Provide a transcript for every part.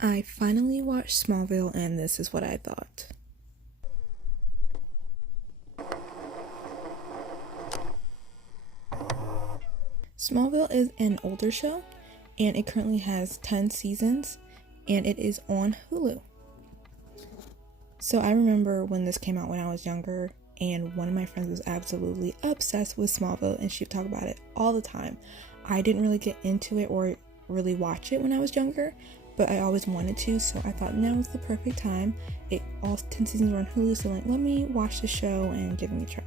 I finally watched Smallville, and this is what I thought. Smallville is an older show, and it currently has 10 seasons, and it is on Hulu. So I remember when this came out when I was younger, and one of my friends was absolutely obsessed with Smallville, and she would talk about it all the time. I didn't really get into it or really watch it when I was younger, but I always wanted to, so I thought now is the perfect time. All 10 seasons are on Hulu, so let me watch the show and give it a try.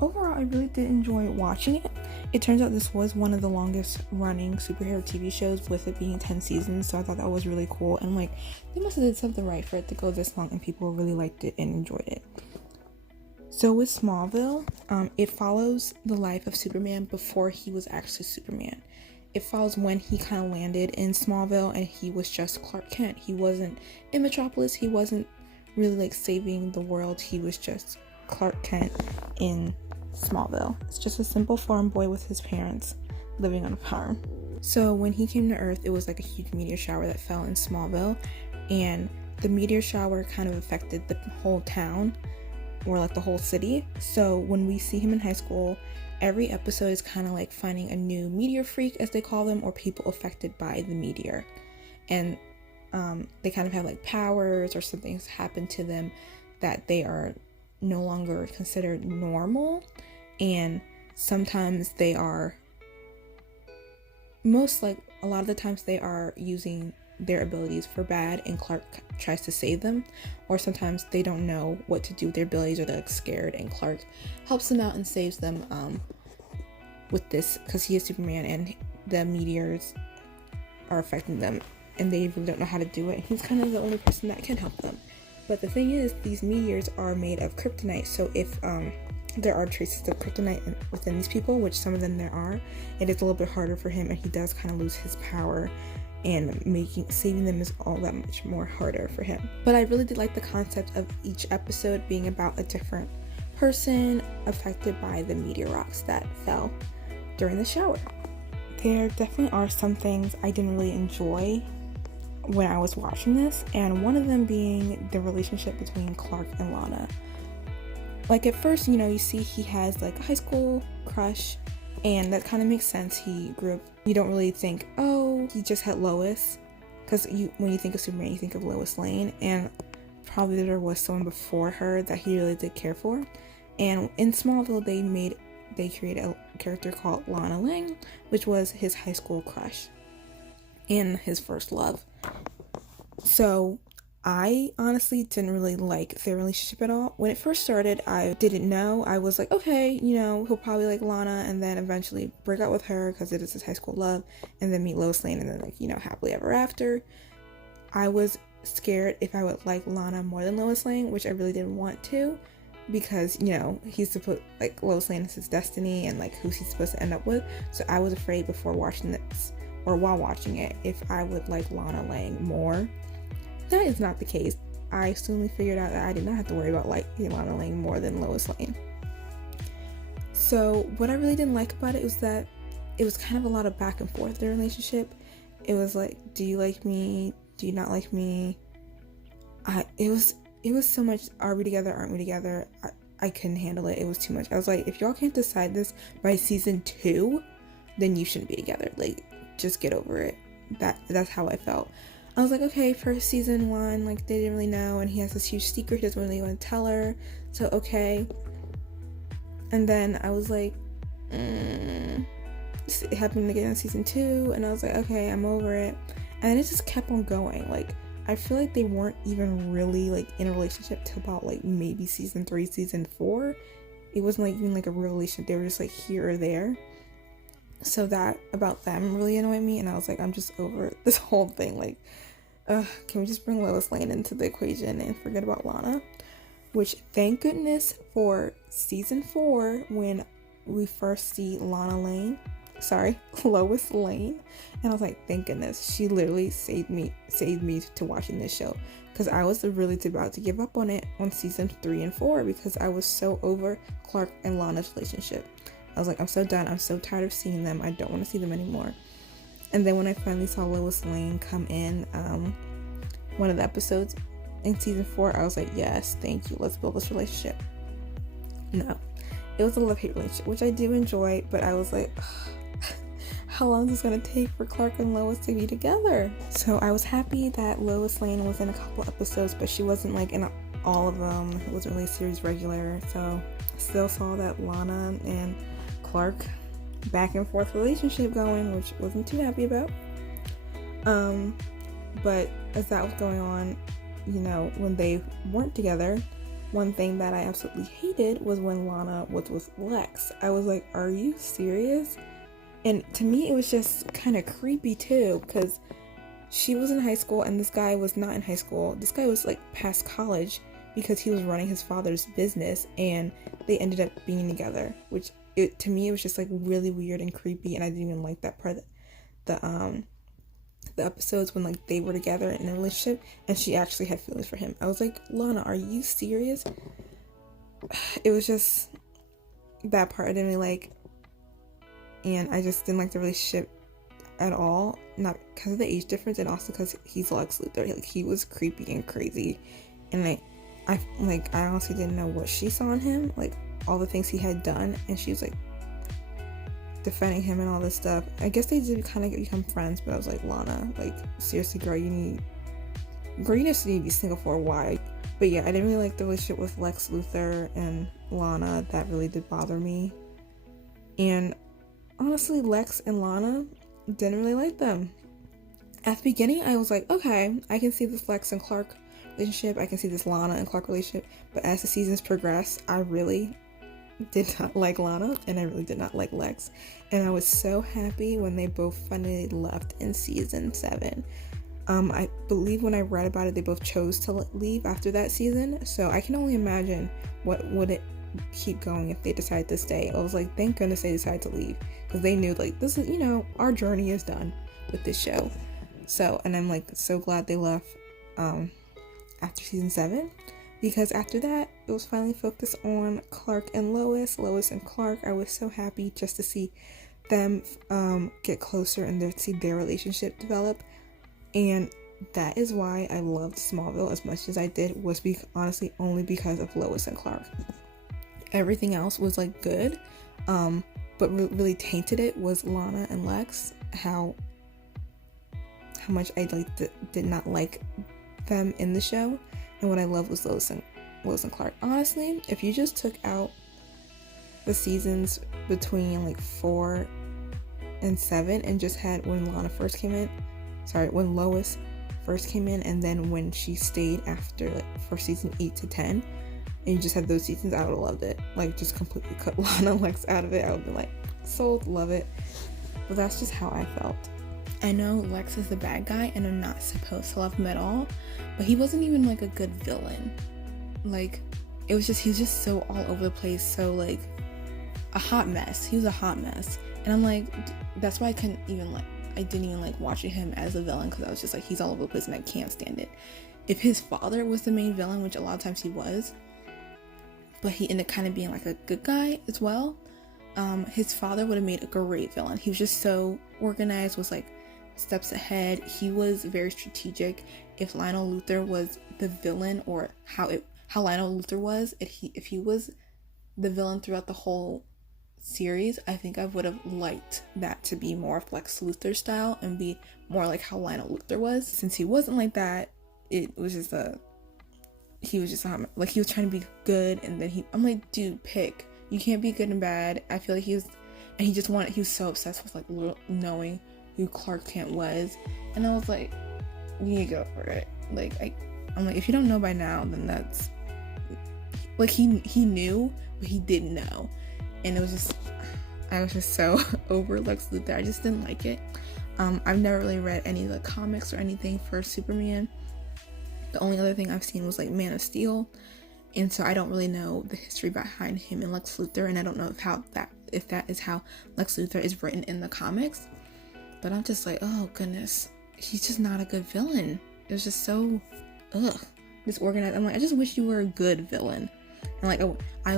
Overall, I really did enjoy watching it. It turns out this was one of the longest running superhero TV shows, with it being 10 seasons, so I thought that was really cool, and they must have did something right for it to go this long, and people really liked it and enjoyed it. So with Smallville, it follows the life of Superman before he was actually Superman. It follows when he kind of landed in Smallville and he was just Clark Kent. He wasn't in Metropolis. He wasn't really saving the world. He was just Clark Kent in Smallville. It's just a simple farm boy with his parents living on a farm. So when he came to Earth, it was like a huge meteor shower that fell in Smallville, and the meteor shower kind of affected the whole town, or the whole city. So when we see him in high school, every episode is kind of finding a new meteor freak, as they call them, or people affected by the meteor. And they kind of have powers, or something's happened to them that they are no longer considered normal. And sometimes they are, a lot of the times they are using their abilities for bad, and Clark tries to save them. Or sometimes they don't know what to do with their abilities, or they're scared, and Clark helps them out and saves them with this, because he is Superman and the meteors are affecting them and they really don't know how to do it. He's kind of the only person that can help them. But the thing is, these meteors are made of kryptonite, so if there are traces of kryptonite within these people, which some of them there are, it is a little bit harder for him, and he does kind of lose his power, and saving them is all that much more harder for him. But I really did like the concept of each episode being about a different person affected by the meteor rocks that fell during the shower. There definitely are some things I didn't really enjoy when I was watching this, and one of them being the relationship between Clark and Lana. At first, you see he has a high school crush, and that kind of makes sense. He grew up, you don't really think, oh, he just had Lois, because when you think of Superman, you think of Lois Lane, and probably there was someone before her that he really did care for. And in Smallville, they created a character called Lana Lang, which was his high school crush and his first love. So I honestly didn't really like their relationship at all. When it first started, I didn't know. I was like, okay, he'll probably like Lana and then eventually break up with her because it is his high school love, and then meet Lois Lane and then happily ever after. I was scared if I would like Lana more than Lois Lane, which I really didn't want to, because he's supposed Lois Lane is his destiny and who's he supposed to end up with. So I was afraid before watching this, or while watching it, if I would like Lana Lang more. That is not the case. I soon figured out that I did not have to worry about liking Lana Lang more than Lois Lane. So what I really didn't like about it was that it was kind of a lot of back and forth, their relationship. It was do you like me? Do you not like me? It was so much, are we together, aren't we together? I couldn't handle it. It was too much. I was like, if y'all can't decide this by season 2, then you shouldn't be together. Just get over it. That's how I felt. I was like, okay, for season 1, they didn't really know, and he has this huge secret, he doesn't really want to tell her, so okay. And then I was like, it happened again in season 2, and I was like, okay, I'm over it. And it just kept on going. I feel like they weren't even really in a relationship till about maybe season 3, season 4. It wasn't even a real relationship. They were just here or there. So that about them really annoyed me, and I was like, I'm just over this whole thing. Can we just bring Lois Lane into the equation and forget about Lana? Which, thank goodness for season 4, when we first see Lois Lane, and I was like, thank goodness, she literally saved me to watching this show, because I was really about to give up on it on season 3 and 4 because I was so over Clark and Lana's relationship. I was like, I'm so done. I'm so tired of seeing them. I don't want to see them anymore. And then when I finally saw Lois Lane come in one of the episodes in season 4, I was like, yes, thank you, let's build this relationship. No, it was a love-hate relationship, which I do enjoy, but I was like, how long is this going to take for Clark and Lois to be together? So I was happy that Lois Lane was in a couple episodes, but she wasn't like in all of them. It wasn't really a series regular. So I still saw that Lana and Clark back and forth relationship going, which I wasn't too happy about. But as that was going on, you know, when they weren't together, one thing that I absolutely hated was when Lana was with Lex. I was like, are you serious? And to me, it was just kind of creepy too, because she was in high school and this guy was not in high school. This guy was like past college because he was running his father's business, and they ended up being together, which to me, it was just like really weird and creepy, and I didn't even like that part of the episodes when like they were together in a relationship and she actually had feelings for him. I was like, Lana, are you serious? It was just that part I didn't really like. And I just didn't like the relationship at all. Not because of the age difference, and also because he's Lex Luthor. Like, he was creepy and crazy. And I honestly didn't know what she saw in him. Like, all the things he had done. And she was like defending him and all this stuff. I guess they did kind of become friends, but I was like, Lana, like, seriously, girl, you just need to be single for a while. But yeah, I didn't really like the relationship with Lex Luthor and Lana. That really did bother me. And honestly, Lex and Lana, didn't really like them. At the beginning, I was like, okay, I can see this Lex and Clark relationship. I can see this Lana and Clark relationship. But as the seasons progressed, I really did not like Lana, and I really did not like Lex. And I was so happy when they both finally left in season 7. I believe when I read about it, they both chose to leave after that season. So I can only imagine what would it keep going if they decided to stay. I was like, thank goodness they decided to leave, because they knew like, this is, you know, our journey is done with this show. So, and I'm like so glad they left after season 7, because after that it was finally focused on Clark and Lois and Clark. I was so happy just to see them get closer and see their relationship develop. And that is why I loved Smallville as much as I did, was honestly only because of Lois and Clark. Everything else was like good, but really tainted it was Lana and Lex. How much I did not like them in the show, and what I loved was Lois and Clark. Honestly, if you just took out the seasons between like 4 and 7 and just had when Lois first came in, and then when she stayed after, like, for season 8 to 10, and you just had those seasons, I would have loved it. Like, just completely cut Lana and Lex out of it. I would be like, sold, love it. But that's just how I felt. I know Lex is the bad guy and I'm not supposed to love him at all, but he wasn't even like a good villain. Like, he was just so all over the place, so like a hot mess. He was a hot mess. And I'm like, that's why I didn't even like watching him as a villain, because I was just like, he's all over the place and I can't stand it. If his father was the main villain, which a lot of times he was, but he ended up kind of being like a good guy as well, his father would have made a great villain. He was just so organized, was like steps ahead. He was very strategic. If Lionel Luthor was the villain, or how Lionel Luthor was, if he was the villain throughout the whole series, I think I would have liked that to be more of Lex Luthor style and be more like how Lionel Luthor was. Since he wasn't like that, it was just he was trying to be good, and then I'm like, dude, pick. You can't be good and bad. I feel like he was so obsessed with like knowing who Clark Kent was, and I was like, you need to go for it. Like, I'm like, if you don't know by now, then that's like, he knew, but he didn't know. And I was just so over Lex Luthor. I just didn't like it. I've never really read any of the comics or anything for Superman. The only other thing I've seen was like Man of Steel, and so I don't really know the history behind him and Lex Luthor, and I don't know if that is how Lex Luthor is written in the comics. But I'm just like, oh goodness, he's just not a good villain. It was just so disorganized. I'm like, I just wish you were a good villain. And like, I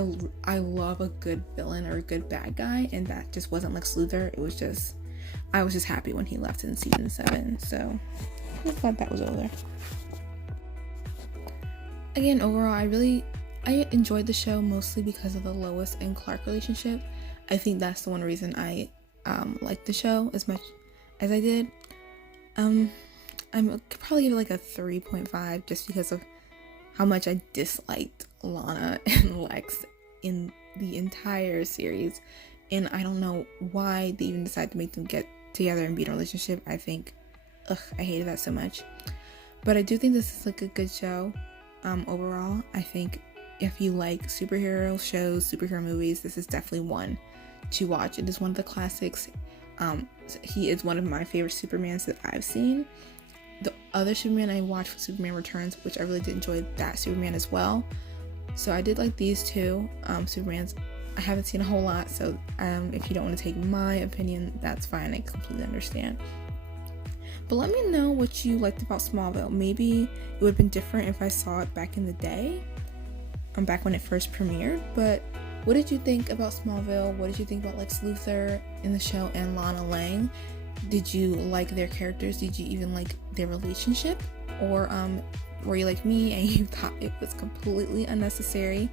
love a good villain or a good bad guy, and that just wasn't Lex Luthor. It was just I was just happy when he left in season 7, so I glad that was over. Again, overall, I enjoyed the show mostly because of the Lois and Clark relationship. I think that's the one reason I liked the show as much as I did. I'm could probably give it like a 3.5 just because of how much I disliked Lana and Lex in the entire series, and I don't know why they even decided to make them get together and be in a relationship. I think, I hated that so much. But I do think this is like a good show. Overall, I think if you like superhero shows, superhero movies, this is definitely one to watch. It is one of the classics. He is one of my favorite Supermans that I've seen. The other Superman I watched was Superman Returns, which I really did enjoy that Superman as well. So I did like these two Supermans. I haven't seen a whole lot, so if you don't want to take my opinion, that's fine. I completely understand. But let me know what you liked about Smallville. Maybe it would have been different if I saw it back in the day, back when it first premiered. But what did you think about Smallville? What did you think about Lex Luthor in the show and Lana Lang? Did you like their characters? Did you even like their relationship? Or were you like me and you thought it was completely unnecessary?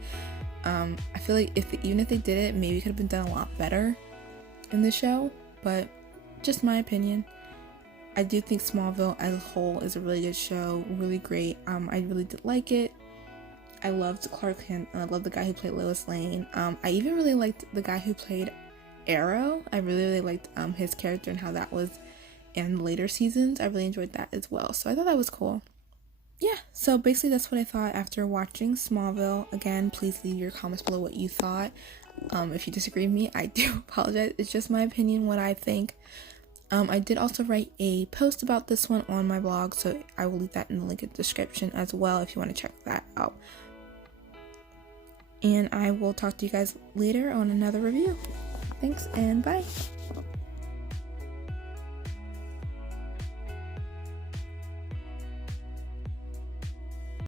I feel like even if they did it, maybe it could have been done a lot better in the show. But just my opinion. I do think Smallville as a whole is a really good show, really great. I really did like it. I loved Clark Kent, and I loved the guy who played Lois Lane. I even really liked the guy who played Arrow. I really liked his character and how that was in later seasons. I really enjoyed that as well, so I thought that was cool. Yeah, so basically that's what I thought after watching Smallville. Again, please leave your comments below what you thought. If you disagree with me, I do apologize. It's just my opinion, what I think. I did also write a post about this one on my blog, so I will leave that in the link in the description as well if you want to check that out. And I will talk to you guys later on another review. Thanks and bye.